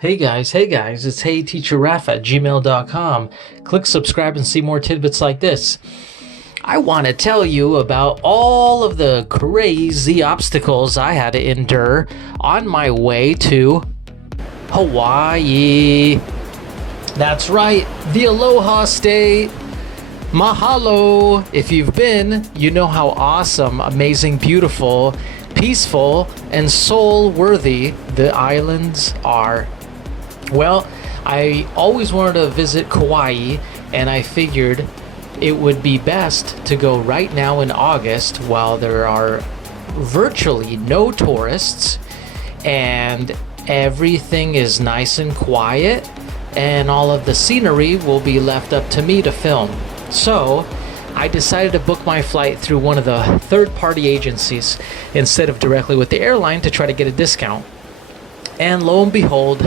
Hey guys, it's heyteacherraf@gmail.com. Click subscribe and see more tidbits like this. I want to tell you about all of the crazy obstacles I had to endure on my way to Hawaii. That's right, the Aloha State. Mahalo! If you've been, you know how awesome, amazing, beautiful, peaceful, and soul-worthy the islands are. Well, I always wanted to visit Kauai, and I figured it would be best to go right now in August while there are virtually no tourists and everything is nice and quiet, and all of the scenery will be left up to me to film. So I decided to book my flight through one of the third-party agencies instead of directly with the airline to try to get a discount. And lo and behold,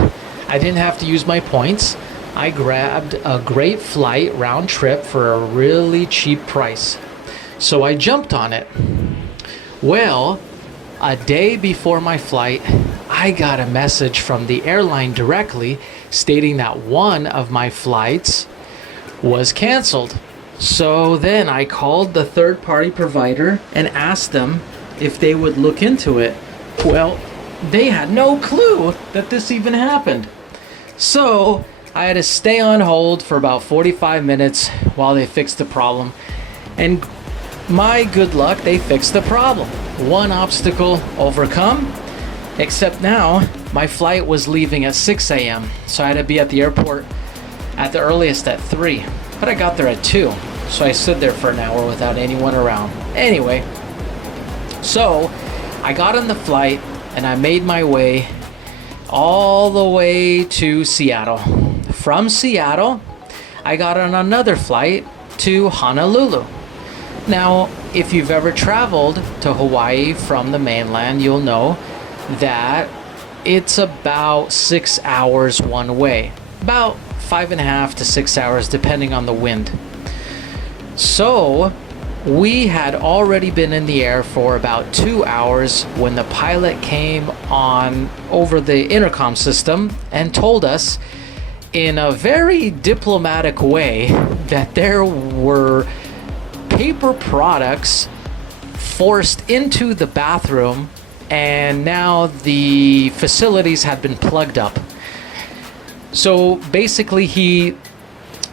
I didn't have to use my points. I grabbed a great flight round trip for a really cheap price. So I jumped on it. Well, a day before my flight, I got a message from the airline directly stating that one of my flights was canceled. So then I called the third-party provider and asked them if they would look into it. Well, they had no clue that this even happened. So I had to stay on hold for about 45 minutes while they fixed the problem. And my good luck, they fixed the problem. One obstacle overcome, except now my flight was leaving at 6 a.m. So I had to be at the airport at the earliest at 3. But I got there at 2. So I stood there for an hour without anyone around. Anyway, so I got on the flight and I made my way all the way to Seattle. From Seattle, I got on another flight to Honolulu. Now, if you've ever traveled to Hawaii from the mainland, you'll know that it's about 6 hours one way. About 5.5 to 6 hours depending on the wind. So we had already been in the air for about 2 hours when the pilot came on over the intercom system and told us in a very diplomatic way that there were paper products forced into the bathroom and now the facilities had been plugged up. So basically he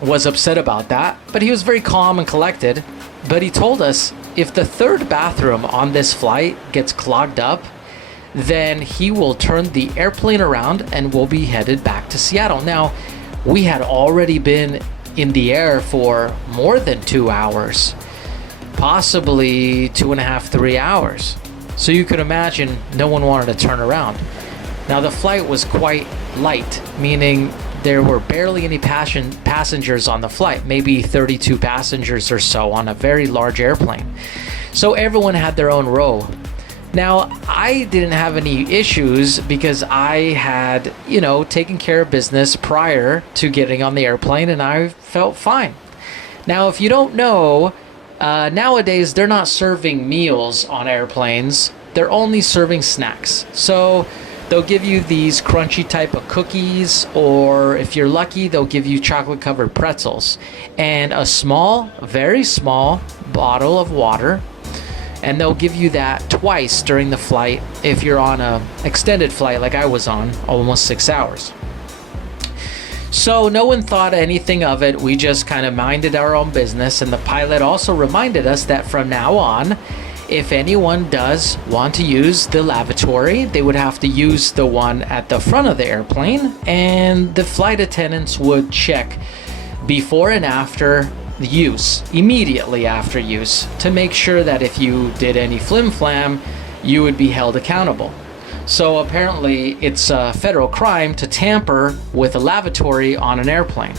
was upset about that, but he was very calm and collected. But he told us if the third bathroom on this flight gets clogged up, then he will turn the airplane around and we'll be headed back to Seattle. Now, we had already been in the air for more than 2 hours, possibly 2.5, 3 hours. So you could imagine no one wanted to turn around. Now, the flight was quite light, meaning there were barely any passengers on the flight, maybe 32 passengers or so on a very large airplane. So everyone had their own row. Now, I didn't have any issues because I had, taken care of business prior to getting on the airplane and I felt fine. Now, if you don't know, nowadays they're not serving meals on airplanes. They're only serving snacks. So they'll give you these crunchy type of cookies, or if you're lucky, they'll give you chocolate covered pretzels and a small, very small bottle of water. And they'll give you that twice during the flight if you're on a extended flight like I was on, almost 6 hours. So no one thought anything of it. We just kind of minded our own business. And the pilot also reminded us that from now on, if anyone does want to use the lavatory, they would have to use the one at the front of the airplane, and the flight attendants would check before and after the use, immediately after use, to make sure that if you did any flim-flam, you would be held accountable. So apparently it's a federal crime to tamper with a lavatory on an airplane.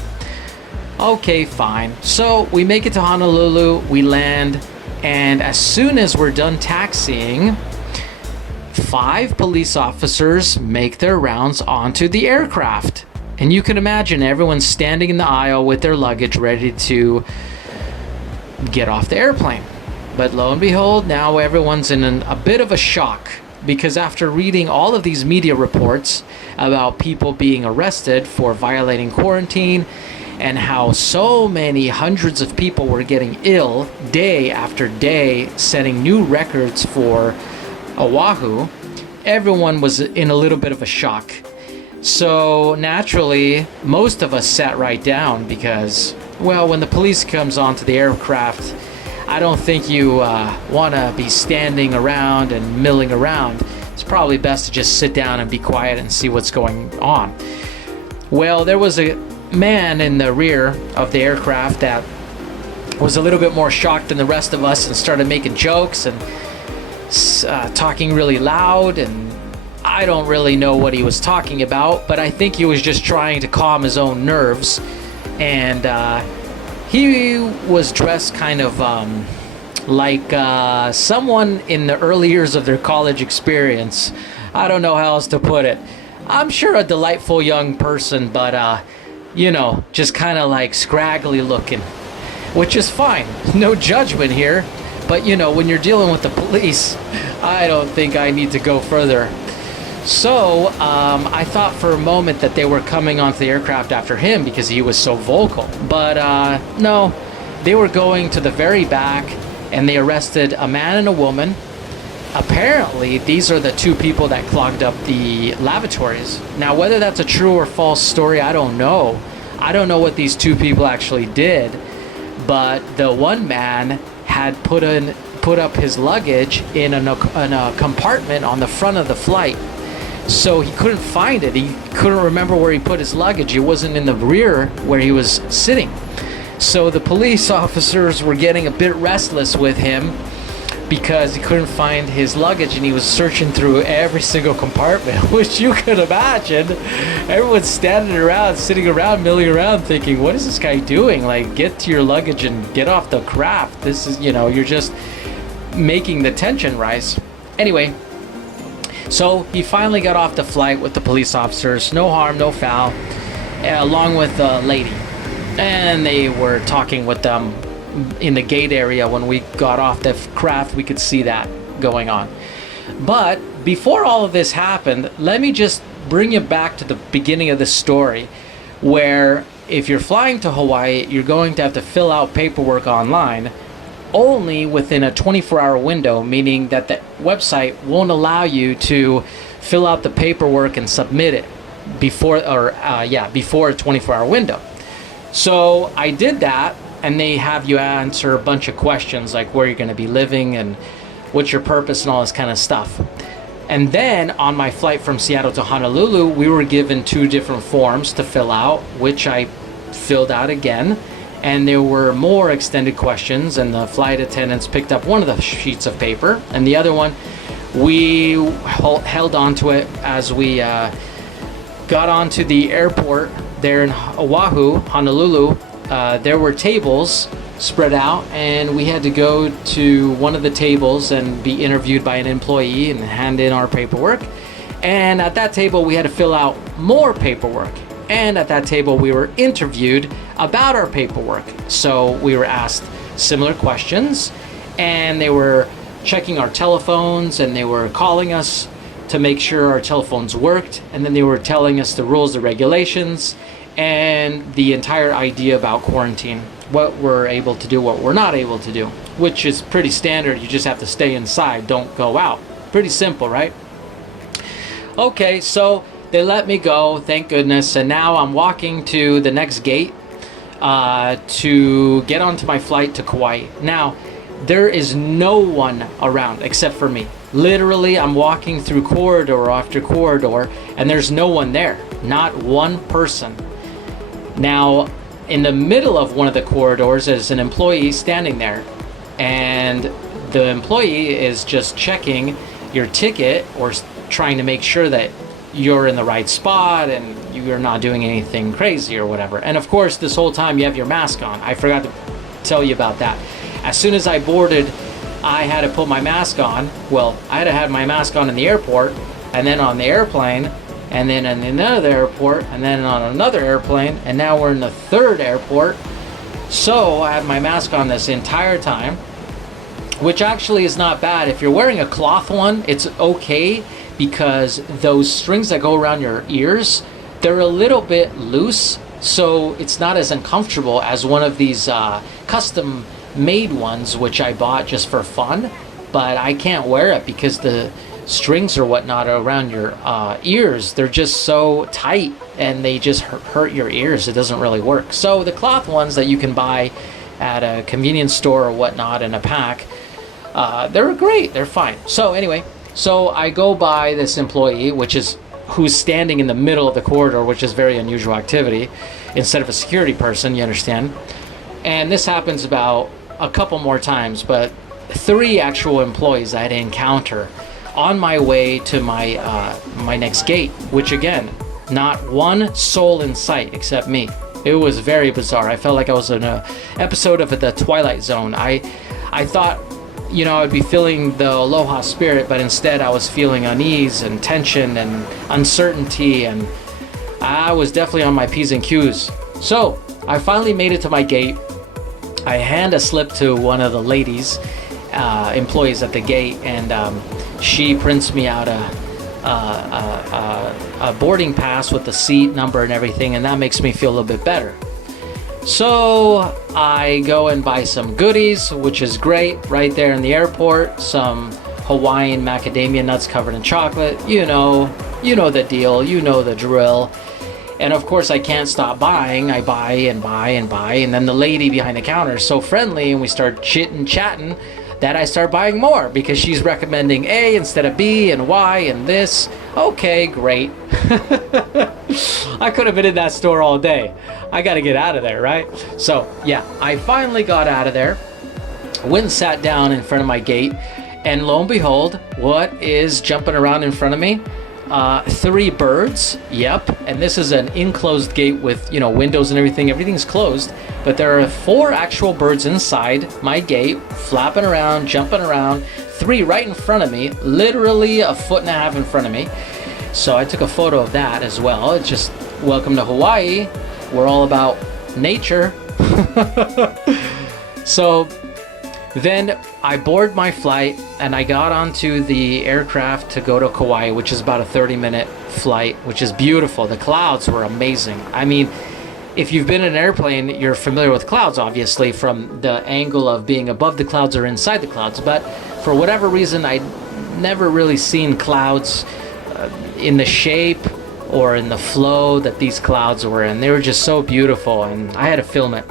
Okay, fine. So we make it to Honolulu, we land, and as soon as we're done taxiing, 5 police officers make their rounds onto the aircraft. And you can imagine everyone's standing in the aisle with their luggage ready to get off the airplane. But lo and behold, now everyone's in a bit of a shock. because after reading all of these media reports about people being arrested for violating quarantine and how so many hundreds of people were getting ill day after day, setting new records for Oahu, everyone was in a little bit of a shock. So naturally, most of us sat right down because, well, when the police comes onto the aircraft, I don't think you want to be standing around and milling around. It's probably best to just sit down and be quiet and see what's going on. Well, there was a man in the rear of the aircraft that was a little bit more shocked than the rest of us and started making jokes and talking really loud, and I don't really know what he was talking about, but I think he was just trying to calm his own nerves. And he was dressed kind of like someone in the early years of their college experience. I don't know how else to put it. I'm sure a delightful young person, but just kind of like scraggly looking, which is fine. No judgment here. But when you're dealing with the police, I don't think I need to go further. So I thought for a moment that they were coming onto the aircraft after him because he was so vocal. But no, they were going to the very back, and they arrested a man and a woman. Apparently, these are the two people that clogged up the lavatories. Now, whether that's a true or false story, I don't know. I don't know what these two people actually did. But the one man had put up his luggage in a compartment on the front of the flight. So he couldn't find it. He couldn't remember where he put his luggage. It wasn't in the rear where he was sitting. So the police officers were getting a bit restless with him because he couldn't find his luggage, and he was searching through every single compartment, which you could imagine. Everyone's standing around, sitting around, milling around, thinking, what is this guy doing? Like, get to your luggage and get off the craft. This is, you're just making the tension rise. Anyway, so he finally got off the flight with the police officers. No harm, no foul, along with the lady. And they were talking with them in the gate area. When we got off the craft, we could see that going on. But before all of this happened, let me just bring you back to the beginning of the story, where if you're flying to Hawaii, you're going to have to fill out paperwork online only within a 24-hour window, meaning that the website won't allow you to fill out the paperwork and submit it before a 24-hour window. So I did that, and they have you answer a bunch of questions like where you're going to be living and what's your purpose and all this kind of stuff. And then on my flight from Seattle to Honolulu, we were given 2 different forms to fill out, which I filled out again. And there were more extended questions, and the flight attendants picked up one of the sheets of paper, and the other one, we held on to it as we got onto the airport there in Oahu, Honolulu. There were tables spread out, and we had to go to one of the tables and be interviewed by an employee and hand in our paperwork. And at that table, we had to fill out more paperwork. And at that table, we were interviewed about our paperwork. So we were asked similar questions, and they were checking our telephones, and they were calling us to make sure our telephones worked. And then they were telling us the rules, the regulations, and the entire idea about quarantine, what we're able to do, what we're not able to do, which is pretty standard. You just have to stay inside, don't go out. Pretty simple, right? Okay, so they let me go, thank goodness, and now I'm walking to the next gate to get onto my flight to Kauai. Now, there is no one around except for me. Literally, I'm walking through corridor after corridor, and there's no one there, not one person. Now, in the middle of one of the corridors, there's an employee standing there, and the employee is just checking your ticket or trying to make sure that you're in the right spot and you're not doing anything crazy or whatever. And of course, this whole time you have your mask on. I forgot to tell you about that. As soon as I boarded, I had to put my mask on. Well, I had to have my mask on in the airport, and then on the airplane, and then in another airport, and then on another airplane, and now we're in the 3rd airport. So I had my mask on this entire time. which actually is not bad. If you're wearing a cloth one, it's okay because those strings that go around your ears, they're a little bit loose, so it's not as uncomfortable as one of these custom made ones, which I bought just for fun, but I can't wear it because the strings or whatnot around your ears, they're just so tight and they just hurt your ears. It doesn't really work. So the cloth ones that you can buy at a convenience store or whatnot in a pack, they're great, they're fine. So anyway, so I go by this employee, who's standing in the middle of the corridor, which is very unusual activity, instead of a security person, you understand. And this happens about a couple more times, but 3 actual employees I had to encounter on my way to my next gate, which again, not one soul in sight except me. It was very bizarre. I felt like I was in an episode of The Twilight Zone. I thought, I would be feeling the aloha spirit, but instead I was feeling unease and tension and uncertainty, and I was definitely on my P's and Q's. So I finally made it to my gate. I hand a slip to one of the ladies, employees at the gate, and she prints me out a boarding pass with the seat number and everything, and that makes me feel a little bit better. So I go and buy some goodies, which is great, right there in the airport. Some Hawaiian macadamia nuts covered in chocolate. You know the deal, you know the drill. And of course I can't stop buying. I buy and buy and buy, and then the lady behind the counter is so friendly, and we start chatting that I start buying more because she's recommending A instead of B and Y and this. Okay, great. I could have been in that store all day. I got to get out of there, right? So yeah, I finally got out of there, went and sat down in front of my gate, and lo and behold, what is jumping around in front of me? 3 birds. Yep. And this is an enclosed gate with, windows and everything. Everything's closed, but there are 4 actual birds inside my gate, flapping around, jumping around. 3 right in front of me, literally a foot and a half in front of me. So I took a photo of that as well. It's just, welcome to Hawaii. We're all about nature. So then I board my flight and I got onto the aircraft to go to Kauai, which is about a 30-minute flight, which is beautiful. The clouds were amazing. I mean, if you've been in an airplane, you're familiar with clouds, obviously, from the angle of being above the clouds or inside the clouds. But for whatever reason, I'd never really seen clouds in the shape or in the flow that these clouds were in. They were just so beautiful, and I had to film it.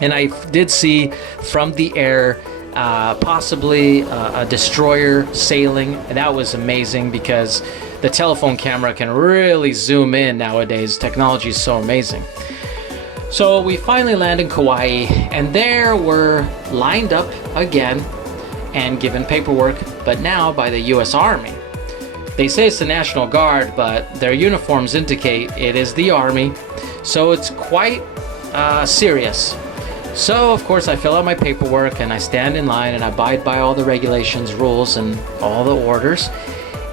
And I did see from the air possibly a destroyer sailing, and that was amazing because the telephone camera can really zoom in nowadays. Technology is so amazing. So we finally land in Kauai, and there we're lined up again and given paperwork, but now by the U.S. Army. They say it's the National Guard, but their uniforms indicate it is the Army, so it's quite serious. So, of course, I fill out my paperwork and I stand in line and I abide by all the regulations, rules, and all the orders.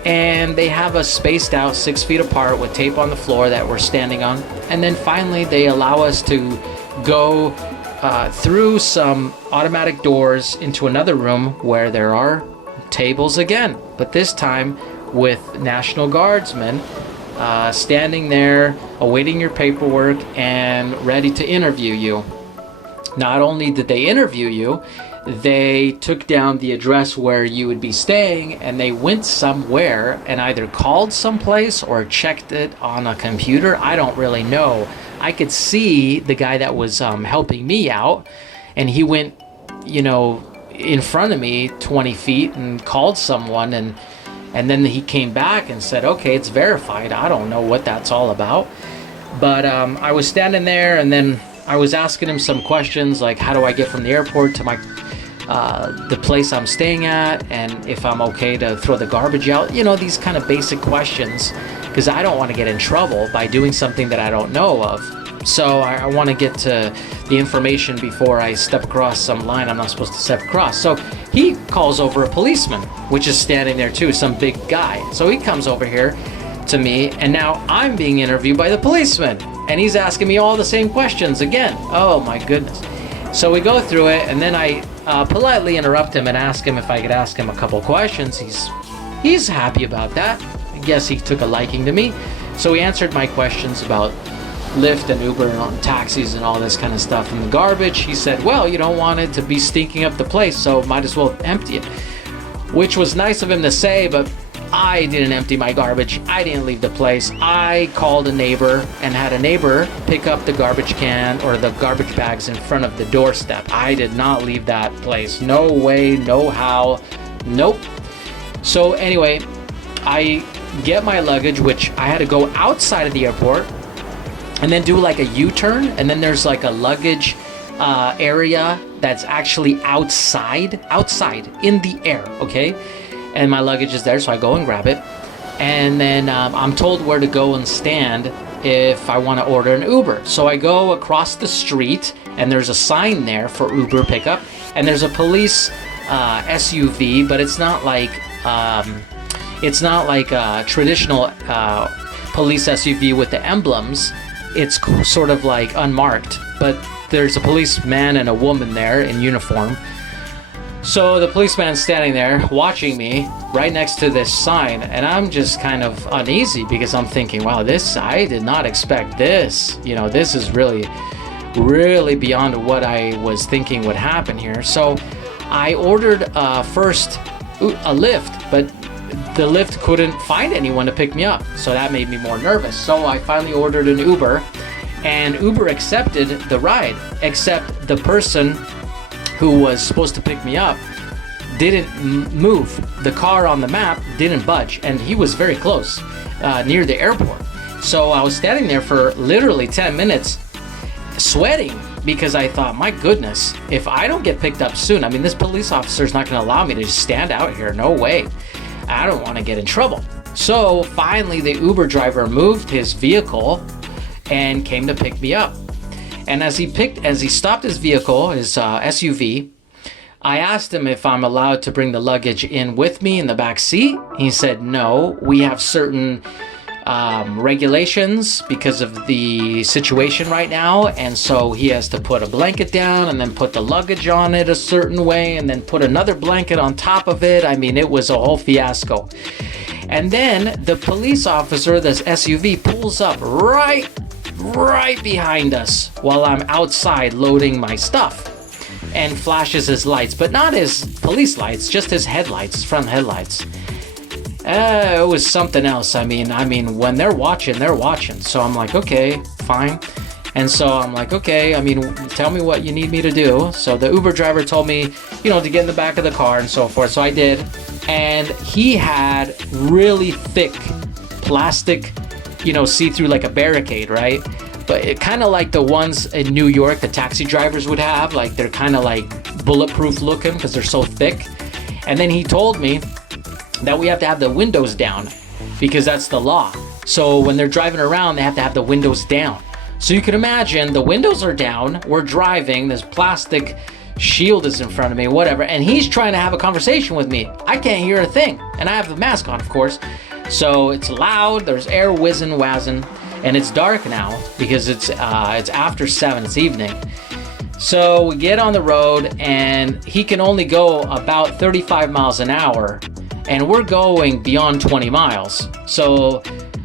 And they have us spaced out 6 feet apart with tape on the floor that we're standing on. And then finally, they allow us to go through some automatic doors into another room where there are tables again, but this time with National Guardsmen standing there awaiting your paperwork and ready to interview you. Not only did they interview you, they took down the address where you would be staying, and they went somewhere and either called someplace or checked it on a computer. I don't really know. I could see the guy that was helping me out, and he went, in front of me 20 feet and called someone, and then he came back and said, okay, it's verified. I don't know what that's all about. But I was standing there, and then I was asking him some questions like, how do I get from the airport to the place I'm staying at, and if I'm okay to throw the garbage out, these kind of basic questions, because I don't want to get in trouble by doing something that I don't know of. So I want to get to the information before I step across some line I'm not supposed to step across. So he calls over a policeman, which is standing there too, some big guy. So he comes over here to me, and now I'm being interviewed by the policeman, and he's asking me all the same questions again. Oh my goodness. So we go through it, and then I politely interrupt him and ask him if I could ask him a couple questions. He's happy about that. I guess he took a liking to me. So he answered my questions about Lyft and Uber and taxis and all this kind of stuff. And the garbage, he said, well, you don't want it to be stinking up the place, so might as well empty it. Which was nice of him to say, but I didn't empty my garbage. I didn't leave the place. I called a neighbor and had a neighbor pick up the garbage can or the garbage bags in front of the doorstep. I did not leave that place. No way, no how, nope. So anyway, I get my luggage, which I had to go outside of the airport and then do like a U-turn, and then there's like a luggage area that's actually outside in the air, okay? And my luggage is there, so I go and grab it. And then I'm told where to go and stand if I want to order an Uber. So I go across the street, and there's a sign there for Uber pickup. And there's a police SUV, but it's not like a traditional police SUV with the emblems. It's sort of like unmarked, but there's a policeman and a woman there in uniform. So the policeman's standing there watching me right next to this sign, and I'm just kind of uneasy because I'm thinking, wow, I did not expect this. You know, this is really, really beyond what I was thinking would happen here. So I ordered first a Lyft, but the Lyft couldn't find anyone to pick me up. So that made me more nervous. So I finally ordered an Uber, and Uber accepted the ride, except the person who was supposed to pick me up didn't move. The car on the map didn't budge, and he was very close, near the airport. So I was standing there for literally 10 minutes sweating because I thought, my goodness, if I don't get picked up soon, I mean, this police officer is not going to allow me to just stand out here. No way. I don't want to get in trouble. So finally, the Uber driver moved his vehicle and came to pick me up. And as he stopped his vehicle, his SUV, I asked him if I'm allowed to bring the luggage in with me in the back seat. He said, no, we have certain regulations because of the situation right now. And so he has to put a blanket down and then put the luggage on it a certain way and then put another blanket on top of it. I mean, it was a whole fiasco. And then the police officer, this SUV, pulls up right behind us while I'm outside loading my stuff and flashes his lights, but not his police lights, just his headlights, front headlights. It was something else. I mean, when they're watching. So I'm like, okay, fine. And so I'm like, okay, I mean, tell me what you need me to do. So the Uber driver told me, to get in the back of the car and so forth. So I did. And he had really thick plastic, see-through, like a barricade, right? But it kind of like the ones in New York the taxi drivers would have. Like, they're kind of like bulletproof looking because they're so thick. And then he told me that we have to have the windows down because that's the law. So when they're driving around, they have to have the windows down. So you can imagine the windows are down, we're driving, this plastic shield is in front of me, whatever, and he's trying to have a conversation with me. I can't hear a thing, and I have the mask on, of course. So it's loud, there's air whizzing, wazzing, and it's dark now because it's after 7, it's evening. So we get on the road, and he can only go about 35 miles an hour, and we're going beyond 20 miles. So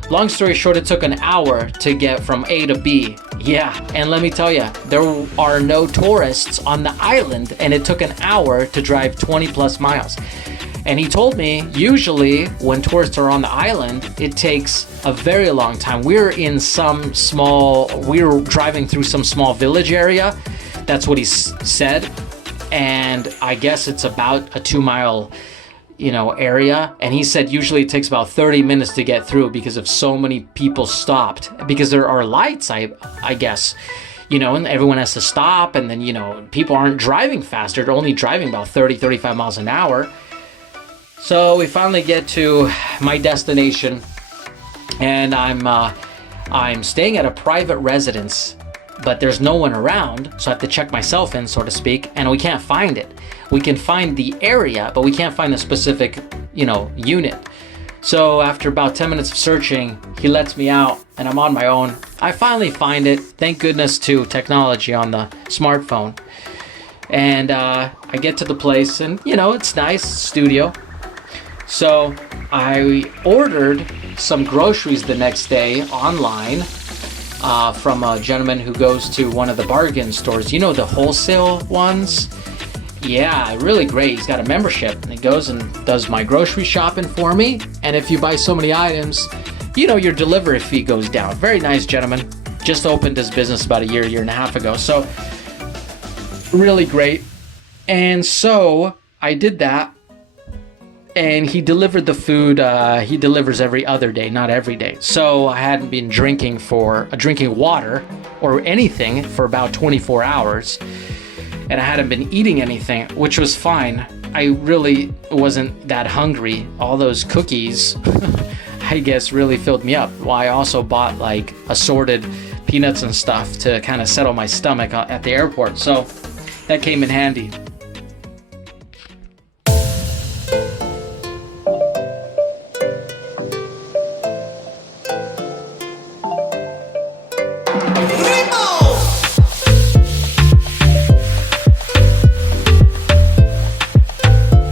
long story short, it took an hour to get from A to B. Yeah, and let me tell you, there are no tourists on the island, and it took an hour to drive 20 plus miles. And he told me, usually when tourists are on the island, it takes a very long time. We're driving through some small village area. That's what he said. And I guess it's about a 2-mile area, and he said usually it takes about 30 minutes to get through because of so many people stopped, because there are lights, I guess, and everyone has to stop, and then people aren't driving faster, they're only driving about 30-35 miles an hour. So we finally get to my destination, and I'm staying at a private residence, but there's no one around, so I have to check myself in, so to speak, and we can't find it. We can find the area, but we can't find the specific, unit. So after about 10 minutes of searching, he lets me out, and I'm on my own. I finally find it, thank goodness to technology on the smartphone. And I get to the place, and it's nice studio. So I ordered some groceries the next day online from a gentleman who goes to one of the bargain stores. The wholesale ones? Yeah, really great. He's got a membership, and he goes and does my grocery shopping for me. And if you buy so many items, your delivery fee goes down. Very nice gentleman. Just opened his business about a year and a half ago. So really great. And so I did that, and he delivered the food. He delivers every other day, not every day. So I hadn't been drinking water or anything for about 24 hours. And I hadn't been eating anything, which was fine. I really wasn't that hungry. All those cookies, I guess, really filled me up. Well, I also bought like assorted peanuts and stuff to kind of settle my stomach at the airport. So that came in handy.